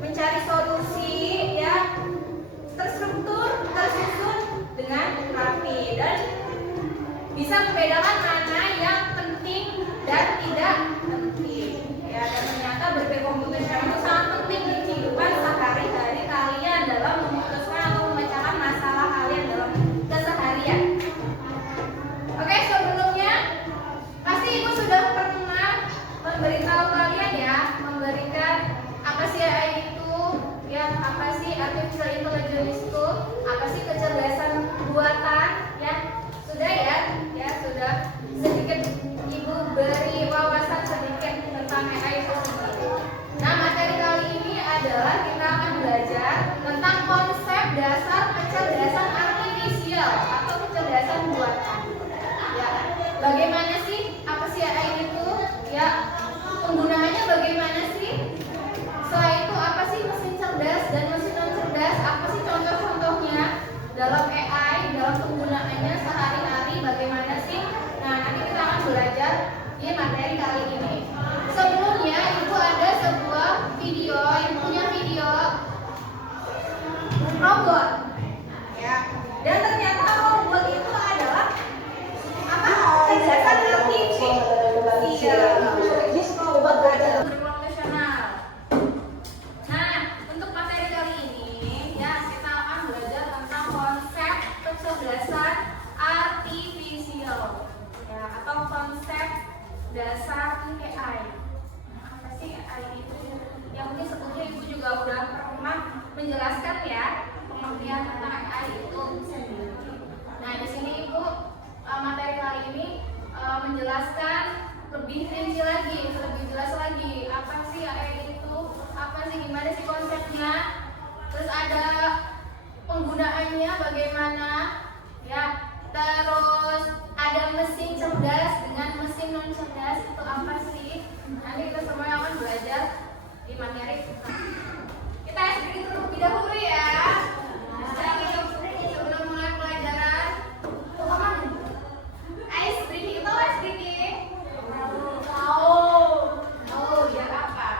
mencari solusi ya, terstruktur, tersusun dengan rapi dan bisa membedakan mana yang penting dan tidak penting ya. Dan ternyata berpikir komputasional itu sangat penting di kehidupan sehari-hari kalian dalam memutuskan atau memecahkan masalah kalian dalam keseharian. Oke, sebelumnya pasti ibu sudah pernah memberitahu kalian ya, memberikan apa sih AI itu ya, apa sih artificial intelligence itu, apa sih kecerdasan buatan ya. Sudah ya, sudah sedikit ibu beri wawasan sedikit tentang AI itu sendiri. Nah, materi kali ini adalah kita akan belajar tentang konsep dasar kecerdasan artifisial atau kecerdasan buatan. Ya, bagaimana sih, apa sih AI itu? Ya, penggunaannya bagaimana sih? Setelah itu apa sih mesin cerdas dan mesin non cerdas? Apa sih contoh-contohnya dalam AI, dalam penggunaannya sehari-hari bagaimana sih? Nah, nanti kita akan belajar di materi kali ini. Sebelumnya ibu ada sebuah video, yang punya video robot ya. Dan ternyata robot itu adalah apa? Kecerdasan artifisial. Robot adalah berprofesional. Nah, untuk materi kali ini ya, kita akan belajar tentang konsep kecerdasan artifisial ya, atau konsep dasar AI. Apa sih AI itu? Yang mungkin sebelumnya ibu juga udah pernah menjelaskan ya pengertian tentang AI itu sendiri. Nah, di sini ibu materi kali ini menjelaskan lebih rinci lagi, lebih jelas lagi apa sih AI itu, apa sih, gimana sih konsepnya, terus ada penggunaannya bagaimana ya, terus ada mesin cerdas dengan mesin non cerdas itu apa sih. Nanti kita semua akan belajar di materi kita sedikit terlebih dahulu ya. Sebelum mulai pelajaran, ice breaking itu ice breaking. Oh, biar apa?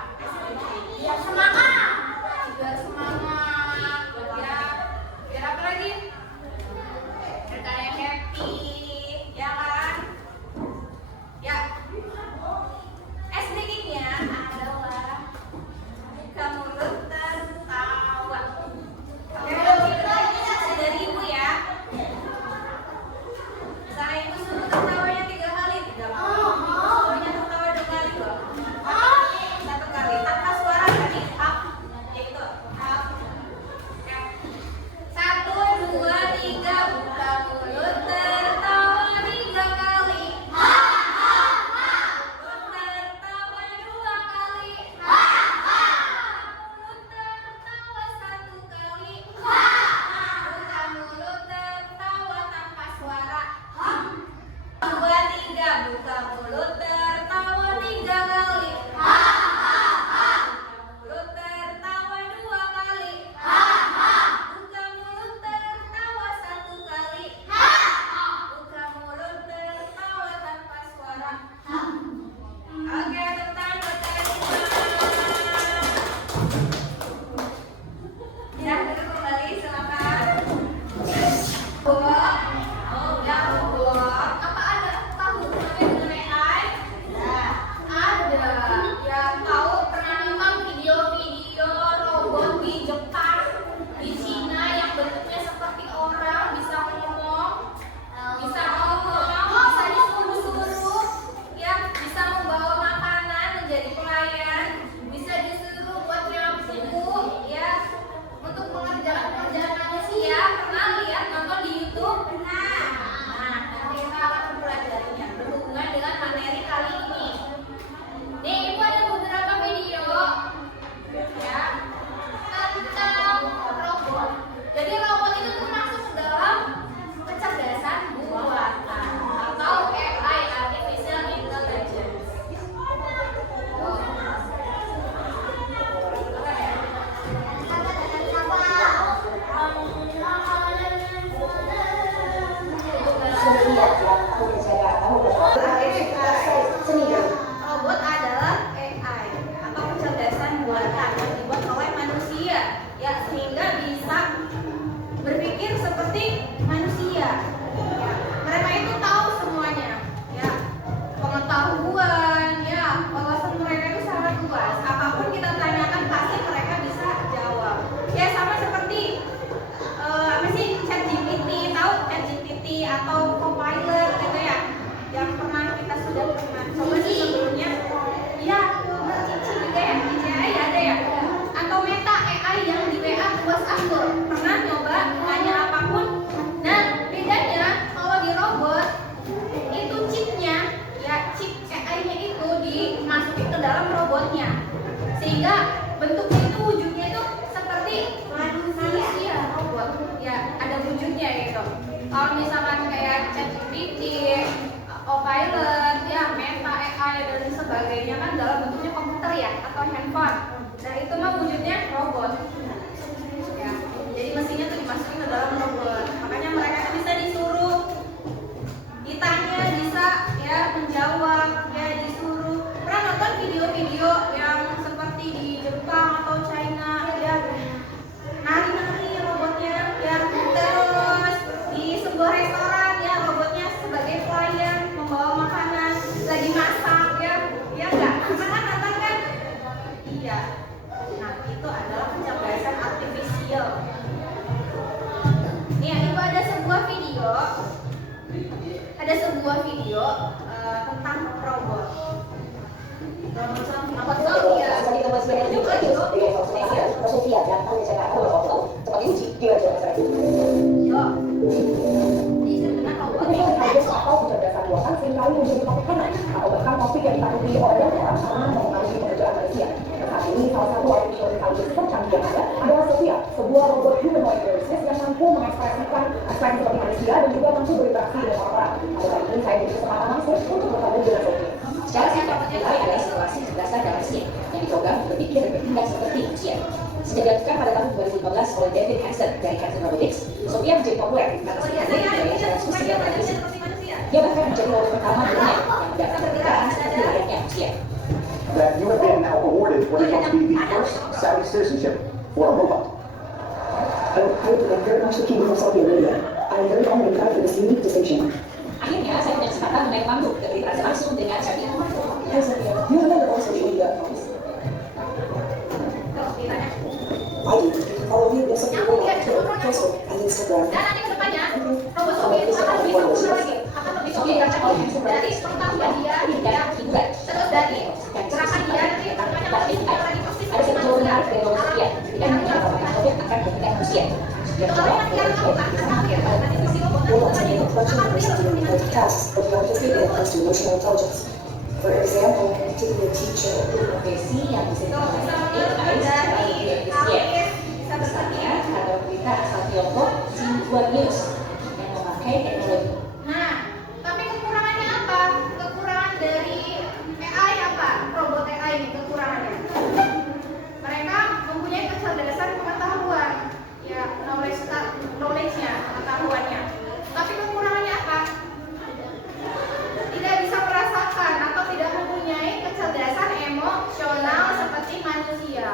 Biar semangat. Biar semangat. Biar apa lagi? Biar kalian happy, ya kan? Ya. Ice breakingnya adalah buka mulut, handphone. Nah itu mah wujudnya robot. Ya, jadi mesinnya tuh dimasukin ke dalam robot. Makanya mereka tuh bisa disuruh, ditanya bisa ya menjawab, ya disuruh. Pernah nonton video-video yang seperti di Jepang atau China ya, nari-nari robotnya ya, terus di sebuah restoran ya robotnya sebagai pelayan membawa makanan, lagi masak ya, ya enggak? Pernah nonton kan? Iya. Nah itu adalah pencerdasan artifisial. Nih itu ada sebuah video, tentang robot. Robot Sofia. Juga itu. Sofia dan kalau saya nggak tahu seperti uji dia aja. Yo. Ini sebenarnya robot. Ada atau kecerdasan buatan seringkali menjadi topik hangat atau bahkan topik yang ditakuti oleh orang karena mengenai pekerjaan manusia. Saat ini salah satu artificial intelligence tercanggih yang ada adalah Sofia, sebuah robot humanoid voices yang mampu mengekspresikan ekspresi seperti manusia dan juga mampu berinteraksi dengan orang. Pada kali ini saya diberi kesempatan langsung untuk bertemu dengan Sofia. Secara singkat, AI adalah situasi cerdasan dan mesin yang diprogram berpikir dan bertindak seperti manusia. Sejak dilakukan pada tahun 2015 oleh David Hanson dari Hanson Robotics, Sofia menjadi populer karena sebenarnya dari cara diskusi yang manusia. Dia bahkan menjadi robot pertama di dunia yang mendapat permintaan seperti layaknya manusia. That you have been now awarded what is going to be the first Saudi citizenship for a robot. I am very much looking for Saudi Arabia. I am very honored and proud for this unique distinction. Akhirnya, saya punya kesempatan menaik panggung dan berinteraksi langsung dengan Sofia. Hi Sophia, you remember all social media accounts? I do. Follow me on social media on Twitter, Facebook, and Instagram. Dan nanti kedepannya robot Sofia itu akan lebih sempurna lagi, akan lebih sempurna lagi dari pengetahuan dia, ya, terus dari gerakan dia nanti kedepannya akan lebih sempurna lagi pasti Ada satu jawaban menarik dari robot Sofia ketika ditanya apakah Sofia akan bertindak manusia. Sofia kalau menjawab, nanti yang kamu kan terakhir, nanti pasti robot We're not akan taking a function of understanding like tasks, but we are interested when it comes to emotional intelligence. For example, taking a teacher. profesi yang bisa dilakukan AI secara lebih efisien. Misalnya, kantor berita asal Tiongkok, Xinhua News, yang memakai teknologi. Nah, tapi kekurangannya apa? Kekurangan dari AI apa? Robot AI ini kekurangannya. Mereka mempunyai kecerdasan pengetahuan, ya knowledge-nya, pengetahuannya. Tapi kekurangannya apa? Tidak bisa merasakan atau tidak mempunyai kecerdasan emosional seperti manusia.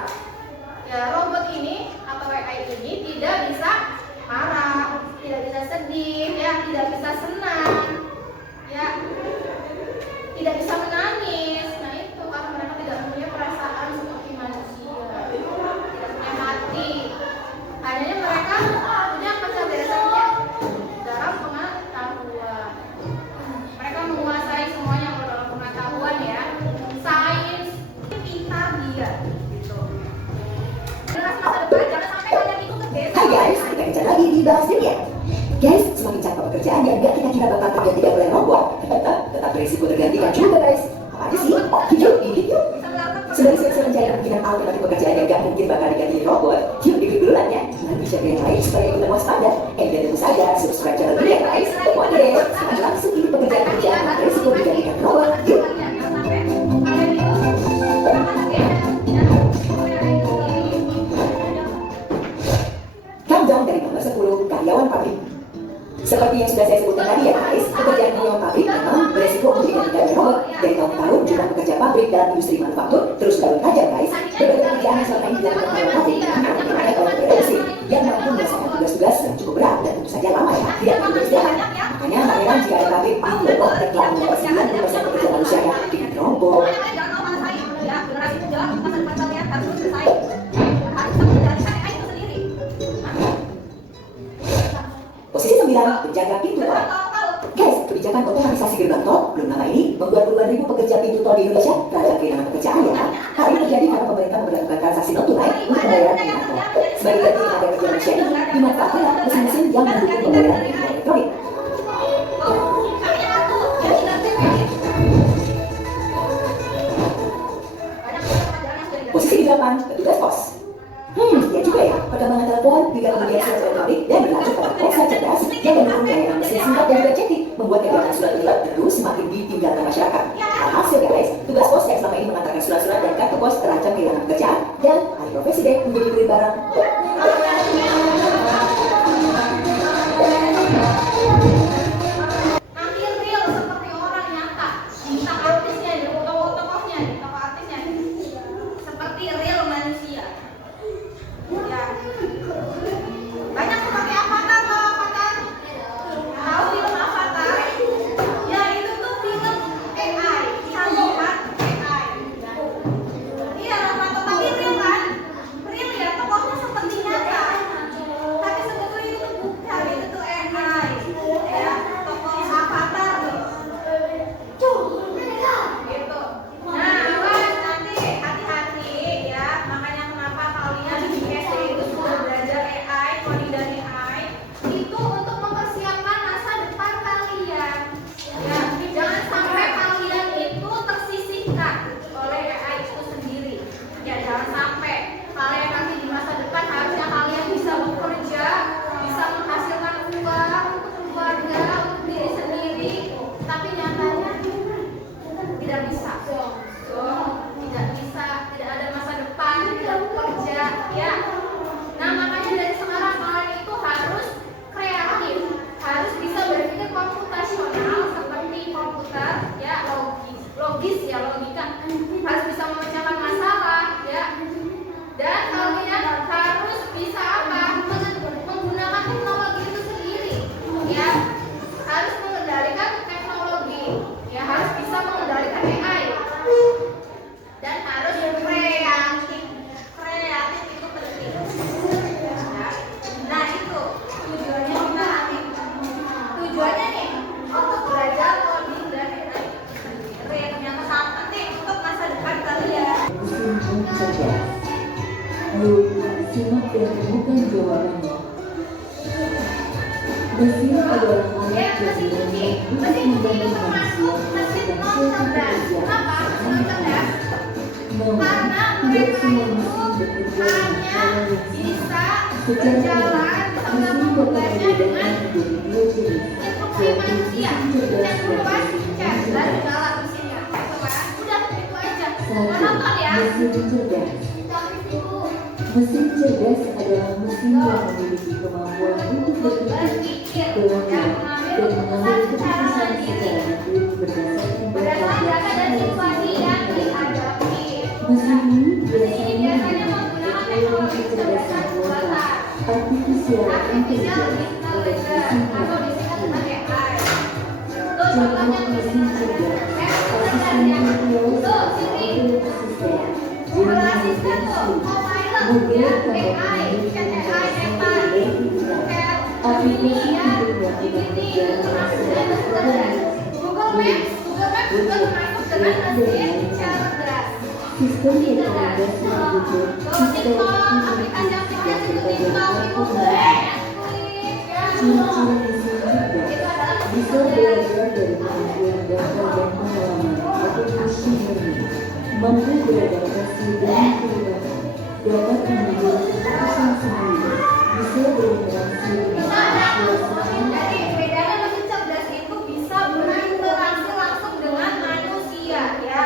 Ya, robot ini atau AI ini tidak bisa marah, tidak bisa sedih, ya, tidak bisa senang, ya, tidak bisa menangis. Nah itu karena mereka tidak mempunyai perasaan seperti manusia, tidak punya hati. Hanya mereka punya kecerdasannya dalam pengetahuan. Mereka menguasai semuanya kalau dalam pengetahuan ya, sains, pintar dia, gitu. Generasi masa depan jangan sampai kalian itu tergeser. Hai guys, kita bicara lagi di Bahas Dunia. Guys, semakin cepat pekerjaan yang gak kita kira bakal tergantikan oleh robot, tetap berisiko tergantikan juga guys. Apa aja sih? Yuk, yuk. Sebagai siap-siap mencari kemungkinan alternatif pekerjaan yang gak mungkin bakal diganti robot, yuk ikut duluan ya. Jangan bicara yang lain supaya ikutan waspada. Dan tentu saja subscribe channel ini ya guys. Oke deh, sekarang langsung ikut pekerjaan-pekerjaan yang berisiko digantikan robot. Yuk. Countdown dari nomor 10, karyawan pabrik. Seperti yang sudah saya sebutkan tadi ya guys, pekerjaan karyawan pabrik memang beresiko untuk digantikan oleh robot. Dari tahun ke tahun, jumlah pekerja pabrik dalam industri manufaktur terus menurun tajam guys. Berbagai pekerjaan yang selama ini dilakukan karyawan pabrik akan oleh bereduksi yang mampu menyelesaikan tugas-tugas yang cukup berat dan tentu saja lama ya, tidak perlu beristirahat. Makanya tak heran jika ada pabrik di Tiongkok yang telah membuat 90% pekerja manusianya dengan robot. Posisi 9, penjaga pintu tol. Guys, kebijakan otomatisasi gerbang tol belum lama ini membuat puluhan ribu pekerja pintu tol di Indonesia terancam kehilangan pekerjaan ya. Hal ini terjadi karena pemerintah memperlakukan transaksi non tunai untuk pembayaran pintu tol. Sebagai ganti tenaga kerja manusia ini, dimanfaatkanlah mesin-mesin yang mendukung pembayaran dengan elektronik. Posisi 8, petugas pos. Ya juga ya, perkembangan telepon hingga kemudian surat elektronik dan berlanjut pada ponsel cerdas yang mendukung layanan mesin singkat dan juga chatting membuat kegiatan surat menyurat terus semakin ditinggalkan masyarakat. Hal Alhasil guys, tugas bos yang selama ini mengantarkan surat-surat dan kartu pos terancam kehilangan pekerjaan dan alih profesi deh menjadi kurir barang. Nanti real seperti orang nyata. Minta artisnya, di tokoh-tokohnya, tokoh artisnya. Seperti real manusia. Ya. Banyak seperti Avatar, kalau Avatar. Tahu film Avatar? Ya itu tuh film AI, campuran AI. Iya, Avatar tapi real kan? Real ya, tokohnya seperti nyata. Tapi sebetulnya itu bukan, itu tuh AI. Ya, tokoh Avatar tuh. Gitu. Nah, awas nanti hati-hati ya. Makanya kenapa kalian di SD itu sudah belajar AI, coding dan AI itu untuk mempersiapkan masa depan kalian. Ya, jangan sampai kalian itu tersisihkan oleh AI itu sendiri. Ya, jangan sampai kalian nanti di masa depan harusnya kalian bisa bekerja, bisa menghasilkan uang untuk keluarga, untuk diri sendiri, tapi nyatanya tidak bisa. Tidak bisa, tidak ada masa depan, tidak bekerja, ya. Nah, makanya dari sekarang kalian itu harus kreatif, harus bisa berpikir komputasional seperti komputer, ya, logis ya, logika. Harus bisa memecahkan masalah, ya. Dan kalian harus bisa apa? Menggunakan teknologi itu sendiri, ya. Harus mengendalikan teknologi, ya. Harus bisa mengendalikan AI. Dan harus kreatif. Kreatif itu penting. Ya. Nah itu tujuannya gimana? Tujuannya nih untuk belajar coding dan AI. Ternyata sangat penting untuk masa depan kalian. Mesin cerdas. Ayo simak dan temukan jawabannya. Mesin adalah alat Mesin cuci. Mesin cuci itu termasuk mesin non cerdas. Kenapa? Non cerdas. Karena mereka itu hanya bisa berjalan, bisa melakukan tugasnya dengan instruksi manusia. Cek dulu kan, cek, baru jalan mesinnya. Itu kan, udah itu aja. Nonton ya. Mesin cerdas. Mesin cerdas adalah mesin yang memiliki kemampuan untuk berpikir, belajar, dan mengambil keputusan secara mandiri berdasarkan Berdasarkan data dan situasi yang dihadapi. Mesin ini Ini biasanya biasanya menggunakan teknologi kecerdasan buatan. artificial Artificial intelligence intelligence atau disingkat sebagai AI. Tuh Contoh contohnya tuh. mesin cerdas, asisten Contohnya. virtual, Tuh, Siri. asisten, Google Assistant tuh, Copilot ya, AI, chat AI, Evan, Cat, Gemini ya, GPT itu termasuk dalam mesin cerdas. Google Maps juga termasuk dalam mesin cerdas. sistem Mesin yang cerdas. mendukung Tuh, TikTok, aplikasi-aplikasi itu TikTok, itu ciri-ciri mesin cerdas itu adalah mesin bisa cerdas. belajar dari kemampuan data dan pengalaman atau machine learning, mampu beradaptasi dengan perubahan, dapat mengambil keputusan sendiri, bisa berinteraksi dengan suasana. Jadi bedanya mesin cerdas itu bisa berinteraksi langsung dengan manusia, ya.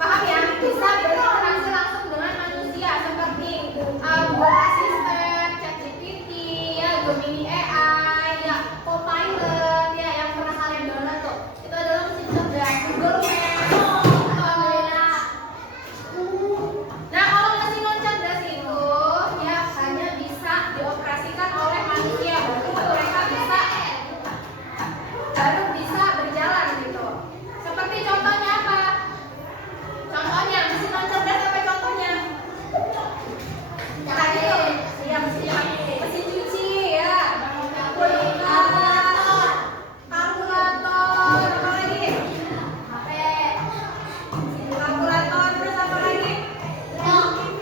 Paham ya? Bisa berinteraksi langsung dengan manusia seperti Google Assistant, ChatGPT, ya, Gemini AI, ya, Copilot, ya, yang pernah kalian download tuh. Itu adalah mesin cerdas. Google Maps, ya. Nah, kalau mesin non cerdas itu ya hanya bisa dioperasikan oleh manusia, baru mereka bisa berjalan gitu. Seperti contohnya apa? Contohnya mesin non cerdas apa contohnya? Tadi tuh, ya mesin cuci ya, kalkulator, apa lagi? HP. Kalkulator terus apa lagi?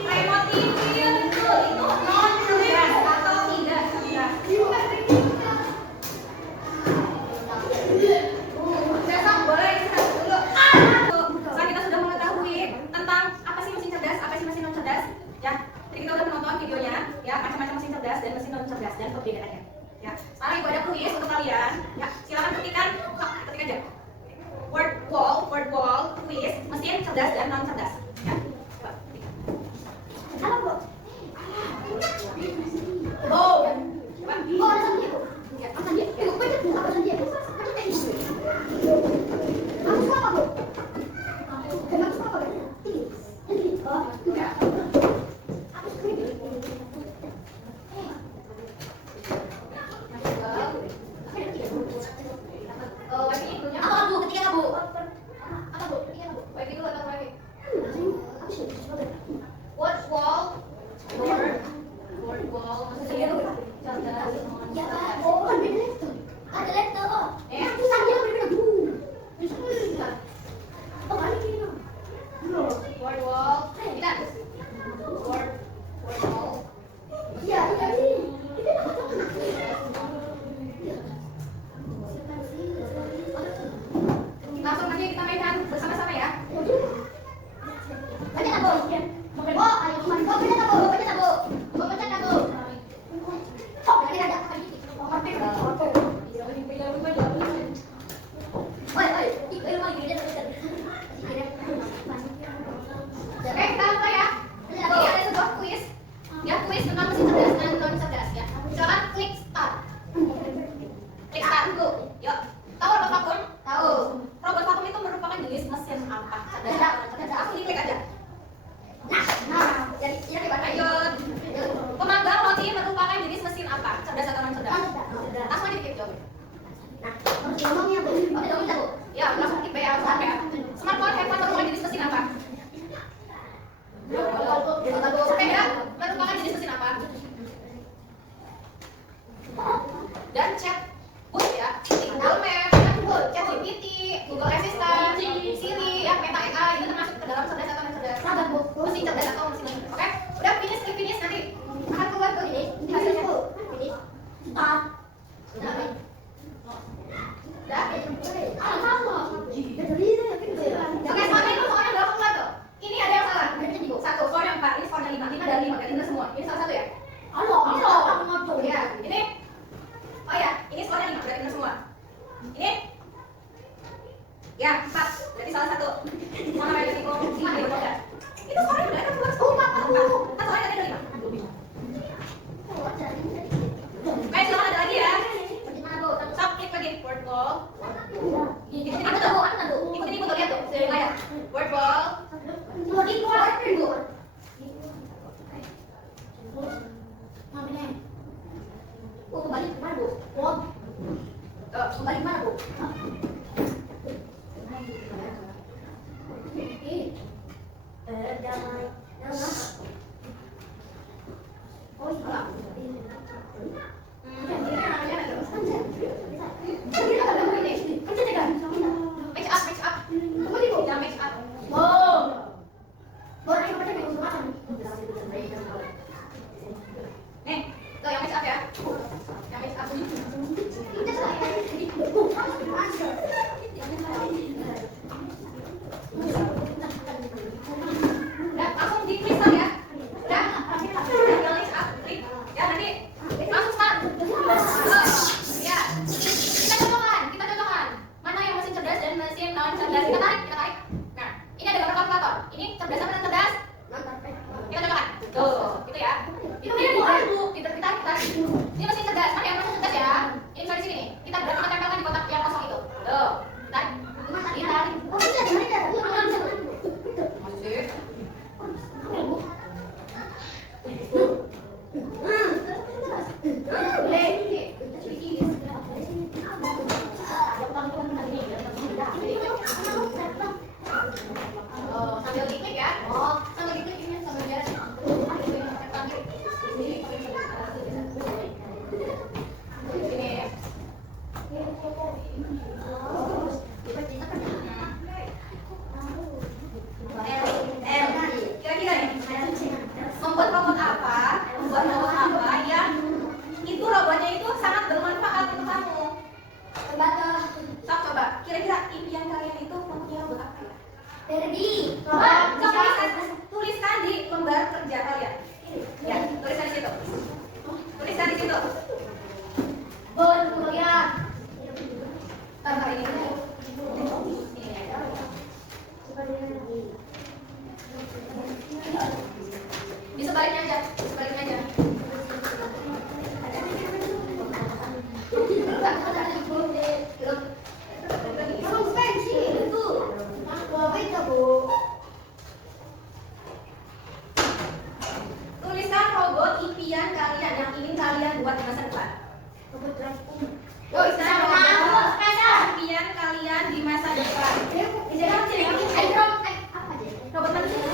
Remote TV itu non cerdas atau tidak cerdas. Besok boleh istirahat dulu. Setelah kita sudah mengetahui tentang apa sih mesin cerdas, apa sih mesin non cerdas, ya. Jadi kita udah menonton videonya, ya, macam-macam mesin cerdas dan mesin non cerdas dan perbedaannya. Ya. Sekarang ibu ada kuis untuk kalian. Ya, silakan ketik aja. Word wall Ini salah satu ya? Ya, ini. Oh ya, ini skornya 5, berarti benar semua. Ini? Ya, 4, berarti salah satu. Mana resiko 5 ya, betul nggak? Itu skornya udah kan 4. Oh, 4. Kan soalnya tadi udah 5. Kayak silakan ada lagi ya. Stop, klik lagi. Word ball. Ikutin ibu tuh. Ikutin ibu tuh, lihat tuh. Ayo. Word ball. Mix up. Jangan mix up. Nih, tuh yang mix up ya. Yang mix up. Udah, langsung di kristal ya. Udah, tinggal mix up. Klik. Ya, nanti langsung start. Ya, kita cocokkan. Mana yang mesin cerdas dan mesin non cerdas? Kita tarik. Nah, ini ada gambar kalkulator. Ini cerdas apa non cerdas? Kita cocokkan. Tuh, gitu ya. Itu dia bukan bu. Kita tarik. Ini mesin cerdas. Mana yang mesin cerdas ya? Ini misalnya di sini nih. Kita berarti kita tempelkan di kotak yang kosong itu. Tuh, tarik. Masih. Oh, sambil diklik ya. Sambil diklik ini sambil beres. Sini. Kira-kira nih, membuat robot apa yang itu robotnya itu sangat bermanfaat untuk kamu. Coba, kira-kira impian kalian itu mempunyai robot apa ya? Coba tuliskan di lembar kerja kalian. Ya, tuliskan di situ. Tuliskan di situ. Tambah ini dulu. Di sebaliknya aja. Tuliskan robot impian kalian yang ingin kalian buat di masa depan. Tuliskan robot impian kalian di masa depan. Robot manusia.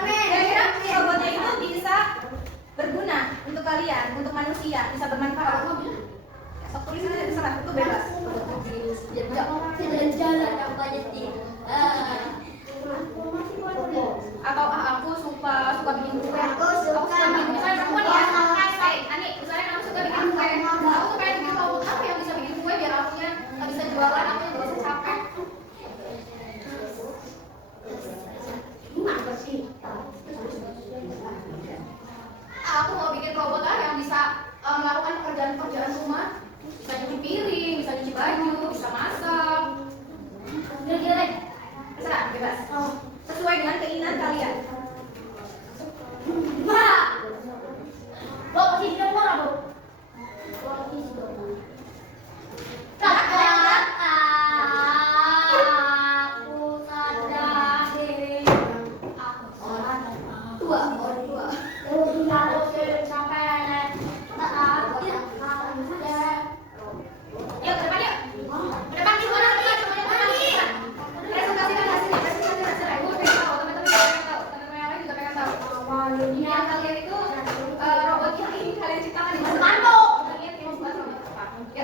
Kira-kira robotnya itu bisa berguna untuk kalian, untuk manusia, bisa bermanfaat. Sok tulisan aja terserah, itu bebas. Atau aku suka bikin kue. Aku suka bikin misalnya perempuan ya. Ani, misalnya aku suka bikin kue. Aku tuh pengen bikin robot apa yang bisa bikin kue biar akunya nggak bisa jualan, aku nggak usah capek. Aku mau bikin robot yang bisa melakukan pekerjaan rumah, bisa cuci piring, bisa cuci baju, bisa masak. Kira-kira terserah, bebas. Sesuai dengan keinginan kalian. Yuk, ke depan yuk. Ke depan di mana lagi? Semuanya ke depan. Presentasikan hasilnya. Gue pengen tahu, teman-teman yang lain juga pengen tahu. Ini yang kalian itu robot yang ini kalian ciptakan di masa depan. Kalian mau buat robot apa? Ya,